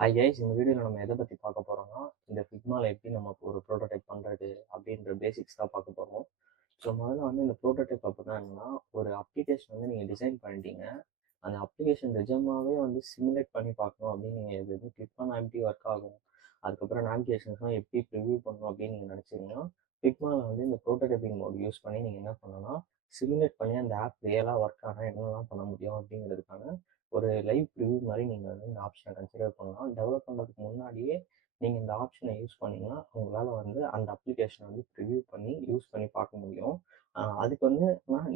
Hi guys, இந்த வீடியோவில் நம்ம எதை பற்றி பார்க்க போகிறோம்னா, இந்த ஃபிக்மாவில் எப்படி நம்ம ஒரு ப்ரோட்டோடைப் பண்ணுறது அப்படின்ற பேசிக்ஸ் தான் பார்க்க போகிறோம். ஸோ முதல்ல வந்து இந்த ப்ரோட்டோடைப் அப்படின்னா என்னன்னா, ஒரு அப்ளிகேஷன் வந்து நீங்கள் டிசைன் பண்ணிட்டீங்க. அந்த அப்ளிகேஷன் நிஜமாகவே வந்து சிமுலேட் பண்ணி பார்க்கணும் அப்படின்னு நீங்கள் இது வந்து கிளிக் பண்ணால் எப்படி ஒர்க் ஆகும், அதுக்கப்புறம் நேவிகேஷன்ஸ்லாம் எப்படி ப்ரிவியூ பண்ணணும் அப்படின்னு நீங்கள் நினச்சிங்கன்னா, ஃபிக்மாவில் வந்து இந்த ப்ரோட்டோடைப்பிங் மோட் யூஸ் பண்ணி நீங்கள் என்ன பண்ணணும்னா, சிமுலேட் பண்ணி அந்த ஆப் ரியலாக ஒர்க் ஆனால் என்னெல்லாம் பண்ண முடியும் அப்படிங்கிறதுக்கான ஒரு லைவ் ப்ரிவ்யூ மாதிரி நீங்கள் வந்து இந்த ஆப்ஷனை கன்சிடர் பண்ணலாம். டெவலப் பண்ணுறதுக்கு முன்னாடியே நீங்கள் இந்த ஆப்ஷனை யூஸ் பண்ணிங்கன்னா உங்களால் வந்து அந்த அப்ளிகேஷனை வந்து ப்ரிவ்யூ பண்ணி யூஸ் பண்ணி பார்க்க முடியும். அதுக்கு வந்து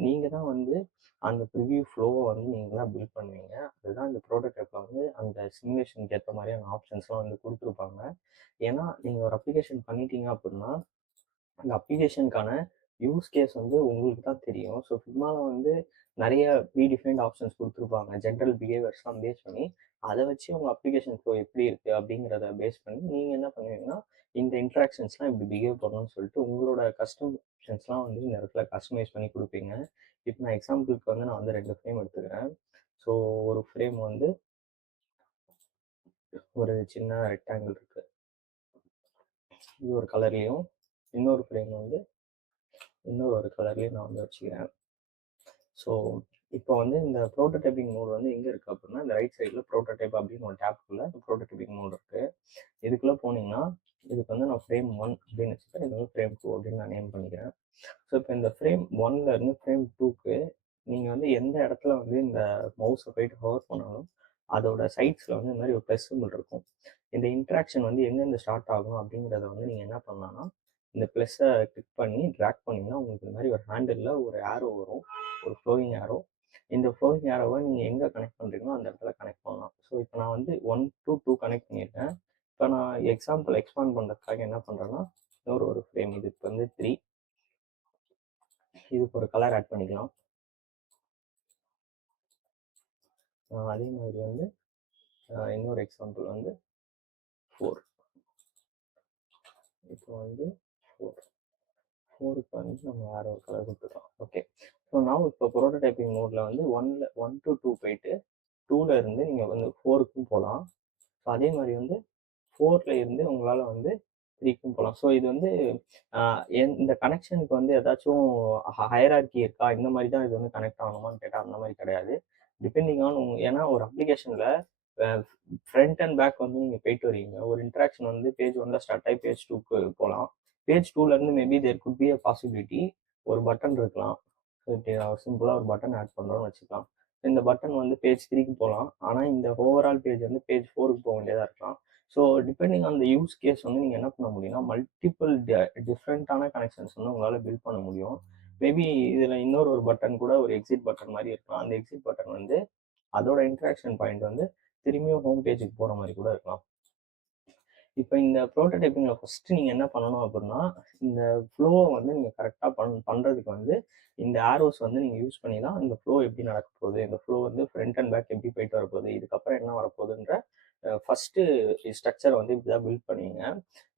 நீங்கள் தான் வந்து அந்த ப்ரிவ்யூ ஃப்ளோவை வந்து நீங்கள் தான் பில்ட் பண்ணுவீங்க. அதுதான் இந்த ப்ரோட்டோடைப்பில் வந்து அந்த சிமுலேஷனுக்கு ஏற்ற மாதிரியான ஆப்ஷன்ஸ்லாம் வந்து கொடுத்துருப்பாங்க. ஏன்னா நீங்கள் ஒரு அப்ளிகேஷன் பண்ணிட்டீங்க அப்படின்னா அந்த அப்ளிகேஷனுக்கான யூஸ் கேஸ் வந்து உங்களுக்கு தான் தெரியும். ஸோ ஃபிக்மாவில் வந்து நிறைய ப்ரீடிஃபைன்ட் ஆப்ஷன்ஸ் கொடுத்துருப்பாங்க. ஜென்ரல் பிஹேவியர்ஸ்லாம் பேஸ் பண்ணி அதை வச்சு உங்கள் அப்ளிகேஷன் ஃப்ளோ எப்படி இருக்குது அப்படிங்கிறத பேஸ் பண்ணி நீங்கள் என்ன பண்ணுவீங்கன்னா, இந்த இன்ட்ராக்ஷன்ஸ்லாம் இப்படி பிஹேவ் பண்ணணும்னு சொல்லிட்டு உங்களோட கஸ்டம் ஆப்ஷன்ஸ்லாம் வந்து இந்த இடத்துல கஸ்டமைஸ் பண்ணி கொடுப்பீங்க. இப்போ நான் எக்ஸாம்பிளுக்கு வந்து நான் வந்து 2 ஃப்ரேம் எடுத்துக்கிறேன். ஸோ ஒரு ஃப்ரேம் வந்து ஒரு சின்ன ரெக்டாங்கிள் இருக்குது, இது ஒரு கலர்லேயும், இன்னொரு ஃப்ரேம் வந்து இன்னொரு ஒரு கலர்லேயும் நான் வந்து வச்சுக்கிறேன். ஸோ இப்போ வந்து இந்த ப்ரோட்டோடைப்பிங் மோட் வந்து எங்கே இருக்குது அப்படின்னா, இந்த ரைட் சைடில் ப்ரோட்டோடைப் அப்படின்னு ஒரு டேப்குள்ளே ப்ரோட்டோடைப்பிங் மோட் இருக்குது. இதுக்குள்ளே போனீங்கன்னா இதுக்கு வந்து நான் ஃப்ரேம் 1 அப்படின்னு வச்சுக்கிறேன், இது வந்து ஃப்ரேம் 2 அப்படின்னு நான் நேம் பண்ணிக்கிறேன். ஸோ இப்போ இந்த ஃப்ரேம் 1லேருந்து ஃப்ரேம் 2க்கு நீங்கள் வந்து எந்த இடத்துல வந்து இந்த மவுஸை போயிட்டு ஹவர் பண்ணாலும் அதோட சைட்ஸில் வந்து இந்த மாதிரி ஒரு ப்ளஸ் சிம்பிள் இருக்கும். இந்த இன்ட்ராக்ஷன் வந்து எங்கேருந்து ஸ்டார்ட் ஆகும் அப்படிங்கிறத வந்து நீங்கள் என்ன பண்ணலாம்னா, இந்த ப்ளஸ்ஸை கிளிக் பண்ணி ட்ராக் பண்ணிங்கன்னா உங்களுக்கு இந்த மாதிரி ஒரு ஹேண்டிலில் ஒரு ஆரோ வரும், ஒரு ஃப்ளோயிங் ஆரோ. இந்த ஃப்ளோயிங் ஆரோவை நீங்கள் எங்கே கனெக்ட் பண்ணுறீங்களோ அந்த இடத்துல கனெக்ட் பண்ணலாம். ஸோ இப்போ நான் வந்து 1 to 2 கனெக்ட் பண்ணியிருக்கேன். இப்போ நான் எக்ஸாம்பிள் எக்ஸ்பாண்ட் பண்ணுறதுக்காக என்ன பண்ணுறேன்னா, ஒரு ஃப்ரேம் இதுக்கு வந்து 3, இதுக்கு ஒரு கலர் ஆட் பண்ணிக்கலாம். அதே மாதிரி வந்து இன்னொரு எக்ஸாம்பிள் வந்து 4, இப்போ வந்து 4க்கு வந்து நம்ம வேற ஒரு கலர் கொடுத்துக்கலாம். ஓகே, ஸோ நான் இப்போ ப்ரோட்டோடைப்பிங் மோடில் வந்து 1 to 2 போயிட்டு 2ல் இருந்து நீங்கள் வந்து 4க்கும் போகலாம். ஸோ அதே மாதிரி வந்து 4ல் இருந்து உங்களால் வந்து 3க்கும் போகலாம். ஸோ இது வந்து இந்த கனெக்ஷனுக்கு வந்து ஏதாச்சும் ஹையரார்கி இருக்கா, இந்த மாதிரி தான் இது வந்து கனெக்ட் ஆகணுமான்னு கேட்டால் அந்த மாதிரி கிடையாது. டிபெண்டிங் ஆன் ஏன்னா ஒரு அப்ளிகேஷனில் ஃப்ரண்ட் அண்ட் பேக் வந்து நீங்கள் போயிட்டு வரீங்க. ஒரு இன்ட்ராக்ஷன் வந்து பேஜ் 1ல் ஸ்டார்ட் ஆகி பேஜ் 2க்கு போகலாம். பேஜ் 2லேருந்து maybe there could be a possibility ஒரு பட்டன் இருக்கலாம். சிம்பிளாக ஒரு பட்டன் ஆட் பண்ணுறோம்னு வச்சுக்கலாம். இந்த பட்டன் வந்து பேஜ் 3க்கு போகலாம், ஆனால் இந்த ஓவரால் பேஜ் வந்து பேஜ் 4க்கு போக வேண்டியதாக இருக்கலாம். So depending on the use case வந்து நீங்கள் என்ன பண்ண முடியும்னா, மல்டிபிள் டிஃப்ரெண்ட்டான கனெக்ஷன்ஸ் வந்து உங்களால் பில்ட் பண்ண முடியும். மேபி இதில் இன்னொரு பட்டன் கூட ஒரு எக்ஸிட் பட்டன் மாதிரி இருக்கலாம். அந்த எக்ஸிட் பட்டன் வந்து அதோட இன்ட்ராக்ஷன் பாயிண்ட் வந்து திரும்பியும் ஹோம் பேஜுக்கு போகிற மாதிரி கூட இருக்கலாம். இப்போ இந்த ப்ரோட்டோடைப்பிங்கில் ஃபஸ்ட்டு நீங்கள் என்ன பண்ணணும் அப்படின்னா, இந்த ஃப்ளோவை வந்து நீங்கள் கரெக்டாக பண்ணுறதுக்கு வந்து இந்த ஆரோஸ் வந்து நீங்கள் யூஸ் பண்ணி தான் இந்த ஃப்ளோ எப்படி நடக்க போகுது, இந்த ஃப்ளோ வந்து ஃப்ரண்ட் அண்ட் பேக் எப்படி போயிட்டு வரப்போகுது, இதுக்கப்புறம் என்ன வரப்போகுதுன்ற ஃபஸ்ட்டு ஸ்ட்ரக்சரை வந்து இப்படி தான் பில்ட் பண்ணுவீங்க.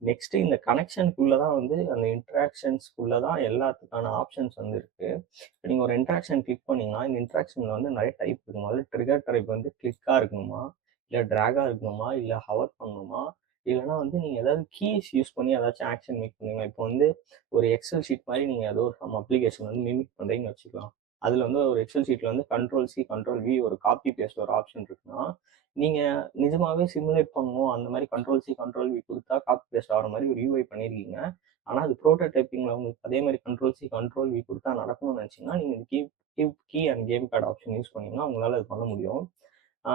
நெக்ஸ்ட்டு இந்த கனெக்ஷனுக்குள்ளே தான் வந்து அந்த இன்ட்ராக்ஷன்ஸ்குள்ளே தான் எல்லாத்துக்கான ஆப்ஷன்ஸ் வந்து இருக்குது. இப்போ நீங்கள் ஒரு இன்ட்ராக்ஷன் கிளிக் பண்ணிங்கன்னா, இந்த இன்ட்ராக்ஷனில் வந்து நிறைய டைப் இருக்கும். முதல்ல ட்ரிகர் டைப் வந்து கிளிக்காக இருக்கணுமா, இல்லை ட்ராகாக இருக்கணுமா, இல்லை ஹவர் பண்ணணுமா, இல்லைனா வந்து நீங்கள் ஏதாவது கீஸ் யூஸ் பண்ணி ஏதாச்சும் ஆக்ஷன் மேக் பண்ணுவீங்க. இப்போ வந்து ஒரு எக்ஸல் ஷீட் மாதிரி நீங்கள் ஏதோ ஒரு அப்ளிகேஷன் வந்து மிமிக் பண்ணுறீங்கன்னு வச்சுக்கலாம். அதில் வந்து ஒரு எக்ஸல் ஷீட்டில் வந்து Ctrl+C Ctrl+V ஒரு காப்பி பேஸ்ட் ஒரு ஆப்ஷன் இருக்குன்னா, நீங்கள் நிஜமாகவே சிமுலேட் பண்ணணும் அந்த மாதிரி Ctrl+C Ctrl+V கொடுத்தா காப்பி பேஸ்ட் ஆகிற மாதிரி ஒரு யூஐ பண்ணியிருக்கீங்க. ஆனால் அது ப்ரோட்டோடைப்பிங்கில் உங்களுக்கு அதே மாதிரி Ctrl+C Ctrl+V கொடுத்தா நடக்கணும்னு நினச்சிங்கன்னா, நீங்கள் key and game pad option use பண்ணிங்கன்னா உங்களால் அது பண்ண முடியும்.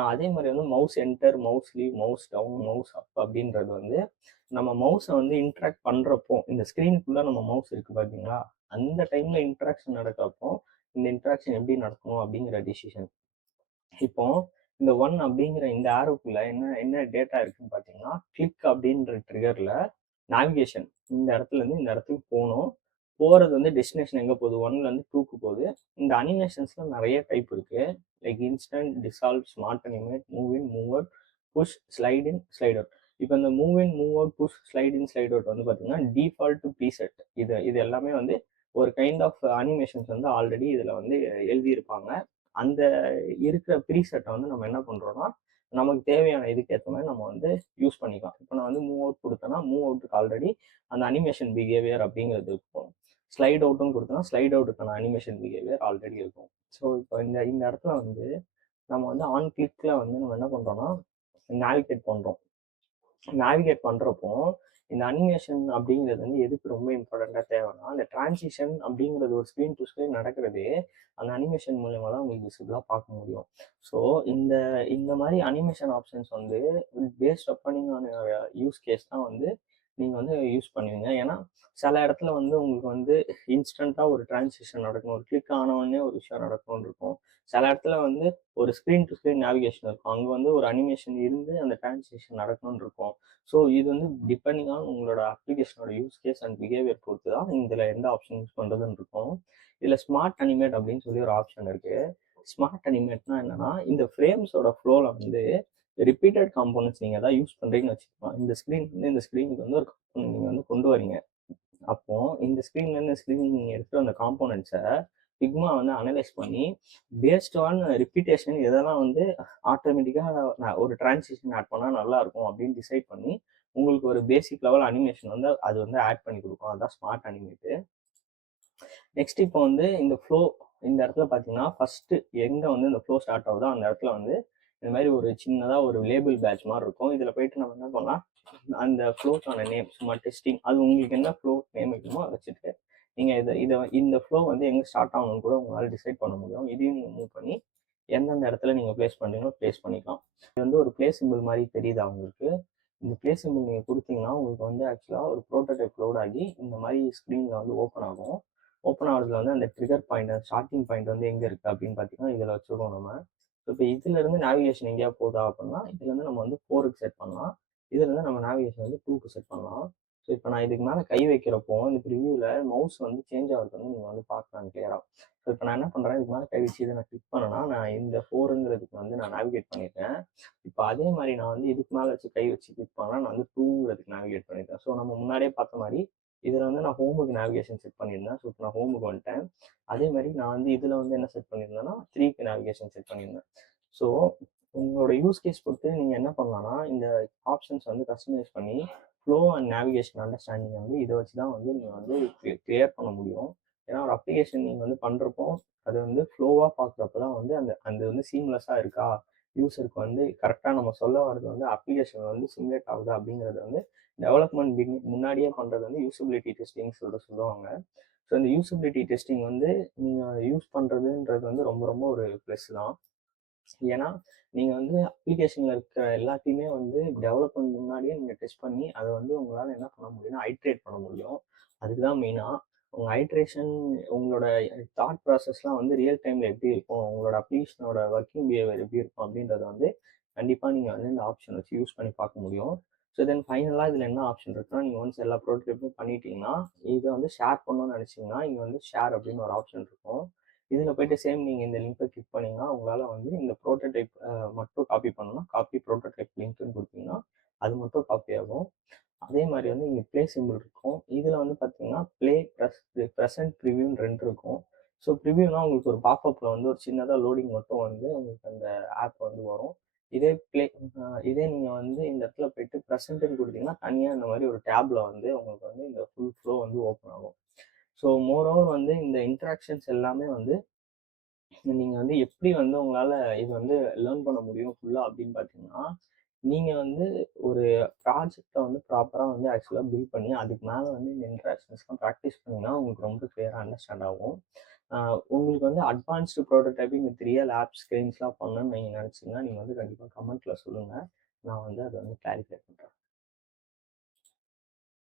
அதே மாதிரி வந்து mouse enter, mouse leave, mouse down, mouse up அப்படின்றது வந்து நம்ம மவுஸை வந்து இன்ட்ராக்ட் பண்ணுறப்போ இந்த ஸ்க்ரீனுக்குள்ளே நம்ம மவுஸ் இருக்குது பார்த்தீங்களா, அந்த டைமில் இன்ட்ராக்ஷன் நடக்கிறப்போ இந்த இன்ட்ராக்ஷன் எப்படி நடக்கணும் அப்படிங்கிற டிசிஷன். இப்போ இந்த 1 அப்படிங்கிற இந்த ஆரோக்குள்ள என்ன என்ன டேட்டா இருக்குன்னு பார்த்தீங்கன்னா, கிளிக் அப்படின்ற ட்ரிகரில் நேவிகேஷன் இந்த இடத்துலேருந்து இந்த இடத்துக்கு போகணும். போகிறது வந்து டெஸ்டினேஷன் எங்கே போகுது, 1லேருந்து 2க்கு போகுது. இந்த அனிமேஷன்ஸில் நிறைய டைப் இருக்குது. Like instant, dissolve, smart animate, move in, move out, push, slide in, slide out. இப்போ இந்த move in, move out, push, slide in, slide out வந்து பார்த்தீங்கன்னா டிஃபால்ட் ப்ரீசெட். இது எல்லாமே வந்து ஒரு கைண்ட் ஆஃப் அனிமேஷன்ஸ் வந்து ஆல்ரெடி இதில் வந்து எழுதியிருப்பாங்க. அந்த இருக்கிற ப்ரீசெட்டை வந்து நம்ம என்ன பண்ணுறோம்னா, நமக்கு தேவையான இதுக்கு ஏற்ற மாதிரி நம்ம வந்து யூஸ் பண்ணிக்கலாம். இப்போ நான் வந்து மூவ் அவுட் கொடுத்தேன்னா மூவ் அவுட்டுக்கு ஆல்ரெடி அந்த அனிமேஷன் பிஹேவியர் அப்படிங்கிறது இருக்கும். ஸ்லைட் அவுட்டும் கொடுத்தோன்னா ஸ்லைட் அவுட்டுக்கான அனிமேஷன் பிஹேவியர் ஆல்ரெடி இருக்கும். ஸோ இப்போ இந்த இந்த இடத்துல வந்து நம்ம வந்து ஆன் கிளிக்ல வந்து நம்ம என்ன பண்ணுறோம்னா நேவிகேட் பண்ணுறோம். நேவிகேட் பண்ணுறப்போ இந்த அனிமேஷன் அப்படிங்கிறது வந்து எதுக்கு ரொம்ப இம்பார்ட்டண்ட்டாக தேவைன்னா, அந்த டிரான்சிஷன் அப்படிங்கிறது ஒரு ஸ்க்ரீன் டு ஸ்க்ரீன் நடக்கிறது அந்த அனிமேஷன் மூலியமாக தான் உங்களுக்கு விசிபிளாக பார்க்க முடியும். ஸோ இந்த இந்த மாதிரி அனிமேஷன் ஆப்ஷன்ஸ் வந்து பேஸ்ட் அப்பானிங் ஆன யூஸ் கேஸ் தான் வந்து நீங்கள் வந்து யூஸ் பண்ணுவீங்க. ஏன்னா சில இடத்துல வந்து உங்களுக்கு வந்து இன்ஸ்டண்ட்டாக ஒரு டிரான்சிஷன் நடக்கணும், ஒரு கிளிக் ஆனவுடனே ஒரு விஷயம் நடக்கணும்னு இருக்கும். சில இடத்துல வந்து ஒரு ஸ்க்ரீன் டு ஸ்க்ரீன் நேவிகேஷன் இருக்கும், அங்கே வந்து ஒரு அனிமேஷன் இருந்து அந்த டிரான்சிஷன் நடக்கணும்னு இருக்கும். ஸோ இது வந்து டிபெண்டிங் ஆன் உங்களோட அப்ளிகேஷனோட யூஸ் கேஸ் அண்ட் பிஹேவியர் பொறுத்து தான் இதில் எந்த ஆப்ஷன் யூஸ் பண்ணுறதுன்னு இருக்கும். இதில் ஸ்மார்ட் அனிமேட் அப்படின்னு சொல்லி ஒரு ஆப்ஷன் இருக்குது. ஸ்மார்ட் அனிமேட்னா என்னன்னா, இந்த ஃப்ரேம்ஸோட ஃப்ளோவில் வந்து ரிப்பீட்டட் காம்போனன்ட்ஸ் நீங்கள் தான் யூஸ் பண்ணுறீங்கன்னு வச்சுக்கலாம். இந்த ஸ்க்ரீன் வந்து இந்த ஸ்க்ரீனுக்கு வந்து ஒரு காம்போனன்ட் நீங்கள் வந்து கொண்டு வரீங்க. அப்போ இந்த ஸ்க்ரீன்லேருந்து ஸ்க்ரீன் நீங்கள் எடுத்துகிட்டு அந்த காம்போனன்ட்ஸை ஃபிக்மா வந்து அனலைஸ் பண்ணி பேஸ்ட் ஆன் ரிப்பீட்டேஷன் எதெல்லாம் வந்து ஆட்டோமேட்டிக்காக ஒரு டிரான்சிஷன் ஆட் பண்ணால் நல்லாயிருக்கும் அப்படின்னு டிசைட் பண்ணி உங்களுக்கு ஒரு பேசிக் லெவல் அனிமேஷன் வந்து அது வந்து ஆட் பண்ணி கொடுக்கும். அதுதான் ஸ்மார்ட் அனிமேட்டு. நெக்ஸ்ட் இப்போ வந்து இந்த ஃப்ளோ இந்த இடத்துல பார்த்தீங்கன்னா ஃபஸ்ட்டு எங்கே வந்து இந்த ஃப்ளோ ஸ்டார்ட் ஆகுதோ அந்த இடத்துல வந்து இந்த மாதிரி ஒரு சின்னதாக ஒரு லேபிள் பேட்ச் மாதிரி இருக்கும். இதில் போயிட்டு நம்ம என்ன பண்ணலாம், அந்த ஃப்ளோக்கான நேம் சும்மா டெஸ்டிங் அது உங்களுக்கு என்ன ஃப்ளோ நேம் வைக்கணுமோ அதை வச்சுட்டு நீங்கள் இந்த ஃப்ளோ வந்து எங்கே ஸ்டார்ட் ஆகணும்னு கூட உங்களால் டிசைட் பண்ண முடியும். இதையும் நீங்கள் மூவ் பண்ணி எந்தெந்த இடத்துல நீங்கள் ப்ளேஸ் பண்ணுறீங்களோ ப்ளேஸ் பண்ணிக்கலாம். இது வந்து ஒரு ப்ளே சிம்பிள் மாதிரி தெரியுதா உங்களுக்கு? இந்த ப்ளே சிம்பிள் நீங்கள் கொடுத்தீங்கன்னா உங்களுக்கு வந்து ஆக்சுவலாக ஒரு ப்ரோட்டோடைப் லோட் ஆகி இந்த மாதிரி ஸ்க்ரீனில் வந்து ஓப்பன் ஆகும். ஓப்பன் ஆகிறதுல வந்து அந்த ட்ரிகர் பாயிண்ட் ஸ்டார்டிங் பாயிண்ட் வந்து எங்கே இருக்குது அப்படின்னு பார்த்தீங்கன்னா இதில் வச்சுருவோம் நம்ம. ஸோ இப்போ இதுலேருந்து நேவிகேஷன் எங்கேயா போதா அப்படின்னா இதுலேருந்து நம்ம வந்து 4க்கு செட் பண்ணலாம். இதுலேருந்து நம்ம நேவிகேஷன் வந்து 2க்கு செட் பண்ணலாம். ஸோ இப்போ நான் இதுக்கு மேலே கை வைக்கிறப்போ இந்த ப்ரிவியூவில் மவுஸ் வந்து சேஞ்ச் ஆகிறது வந்து நீங்கள் வந்து பார்க்கலாம் கிளியராக. ஸோ இப்போ நான் என்ன பண்ணுறேன், இதுக்கு மேலே கை வச்சு இதை நான் கிளிக் பண்ணேன்னா நான் இந்த 4ங்கிறதுக்கு வந்து நான் நேவிகேட் பண்ணியிருக்கேன். இப்போ அதே மாதிரி நான் வந்து இதுக்கு மேலே வச்சு கை வச்சு கிளிக் பண்ணால் நான் வந்து 2ங்கிறதுக்கு நேவிகேட் பண்ணியிருக்கேன். ஸோ நம்ம முன்னாடியே பார்த்த மாதிரி இதில் வந்து நான் ஹோமுக்கு நேவிகேஷன் செட் பண்ணியிருந்தேன். ஸோ இப்போ நான் ஹோமுக்கு வந்துட்டேன். அதே மாதிரி நான் வந்து இதில் வந்து என்ன செட் பண்ணியிருந்தேன்னா 3க்கு நேவிகேஷன் செட் பண்ணியிருந்தேன். ஸோ உங்களோட யூஸ் கேஸ் பொறுத்து நீங்கள் என்ன பண்ணலாம்னா இந்த ஆப்ஷன்ஸ் வந்து கஸ்டமைஸ் பண்ணி ஃப்ளோ அண்ட் நேவிகேஷன் அண்டர்ஸ்டாண்டிங் வந்து இதை வச்சு தான் வந்து நீங்கள் வந்து கிளியர் பண்ண முடியும். ஏன்னா ஒரு அப்ளிகேஷன் நீங்கள் வந்து பண்ணுறப்போ அது வந்து ஃப்ளோவாக பார்க்குறப்ப தான் வந்து அந்த அந்த வந்து சீம்லெஸ்ஸாக இருக்கா, யூஸருக்கு வந்து கரெக்டாக நம்ம சொல்ல வர்றது வந்து அப்ளிகேஷன் வந்து சிமுலேட் ஆகுதா அப்படிங்கிறது வந்து டெவலப்மெண்ட் முன்னாடியே பண்ணுறது வந்து யூசபிலிட்டி டெஸ்டிங் சொல்லுவாங்க. ஸோ இந்த யூசபிலிட்டி டெஸ்டிங் வந்து நீங்கள் யூஸ் பண்ணுறதுன்றது வந்து ரொம்ப ரொம்ப ஒரு ப்ளஸ் தான். ஏன்னா நீங்கள் வந்து அப்ளிகேஷனில் இருக்கிற எல்லாத்தையுமே வந்து டெவலப்மெண்ட் முன்னாடியே நீங்கள் டெஸ்ட் பண்ணி அதை வந்து உங்களால் என்ன பண்ண முடியும்னா ஐட்ரேட் பண்ண முடியும். அதுக்கு தான் மெயினாக உங்கள் ஐட்ரேஷன் உங்களோட தாட் ப்ராசஸ்லாம் வந்து ரியல் டைமில் எப்படி இருக்கும், உங்களோட அப்ளிகேஷனோட ஒர்க்கிங் பிஹேவியர் எப்படி இருக்கும் அப்படின்றத வந்து கண்டிப்பாக நீங்கள் வந்து இந்த ஆப்ஷன் வச்சு யூஸ் பண்ணி பார்க்க முடியும். ஸோ தென் ஃபைனலாக இதில் என்ன ஆப்ஷன் இருக்குன்னா, நீங்கள் ஒன்ஸ் எல்லா ப்ரோட்டோடைப்பும் பண்ணிட்டீங்கன்னா இதை வந்து ஷேர் பண்ணணும்னு நினச்சிங்கன்னா இங்கே வந்து ஷேர் அப்படின்னு ஒரு ஆப்ஷன் இருக்கும். இதில் போய்ட்டு சேம் நீங்கள் இந்த லிங்கை கிளிக் பண்ணிங்கன்னா உங்களால் வந்து இந்த ப்ரோட்டோடைப் மட்டும் காப்பி பண்ணணும்னா காப்பி ப்ரோட்டோடைப் லிங்க்னு கொடுத்தீங்கன்னா அது மட்டும் காப்பி ஆகும். அதே மாதிரி வந்து இங்கே ப்ளே சிம்பிள் இருக்கும். இதில் வந்து பார்த்தீங்கன்னா ப்ளே ப்ரெசன்ட் ப்ரிவியூன்னு 2 இருக்கும். ஸோ ப்ரிவியூனா உங்களுக்கு ஒரு பாப்அப்பில் வந்து ஒரு சின்னதாக லோடிங் மட்டும் வந்து உங்களுக்கு அந்த ஆப் வந்து வரும். இதே நீங்கள் வந்து இந்த இடத்துல போய்ட்டு ப்ரெசென்ட்னு கொடுத்தீங்கன்னா தனியாக இந்த மாதிரி ஒரு டேப்பில் வந்து உங்களுக்கு வந்து இந்த ஃபுல் ஃப்ளோ வந்து ஓப்பன் ஆகும். ஸோ மோரோவர் வந்து இந்த இன்ட்ராக்ஷன்ஸ் எல்லாமே வந்து நீங்கள் வந்து எப்படி வந்து உங்களால் இது வந்து லேர்ன் பண்ண முடியும் ஃபுல்லாக அப்படின்னு பார்த்தீங்கன்னா, நீங்கள் வந்து ஒரு ப்ராஜெக்டை வந்து ப்ராப்பராக வந்து ஆக்சுவலாக பில்ட் பண்ணி அதுக்கு மேலே வந்து இந்த இன்ட்ராக்ஷன்ஸ்லாம் ப்ராக்டிஸ் பண்ணிங்கன்னா உங்களுக்கு ரொம்ப கிளியராக அண்டர்ஸ்டாண்ட் ஆகும். உங்களுக்கு வந்து advanced prototyping with real app ஸ்க்ரீன்ஸ்லாம் பண்ணணும்னு நீங்கள் நினச்சிங்கன்னா நீங்கள் வந்து கண்டிப்பாக கமெண்ட்டில் சொல்லுங்கள். நான் வந்து அதை வந்து கிளாரிஃபை பண்ணுறேன்.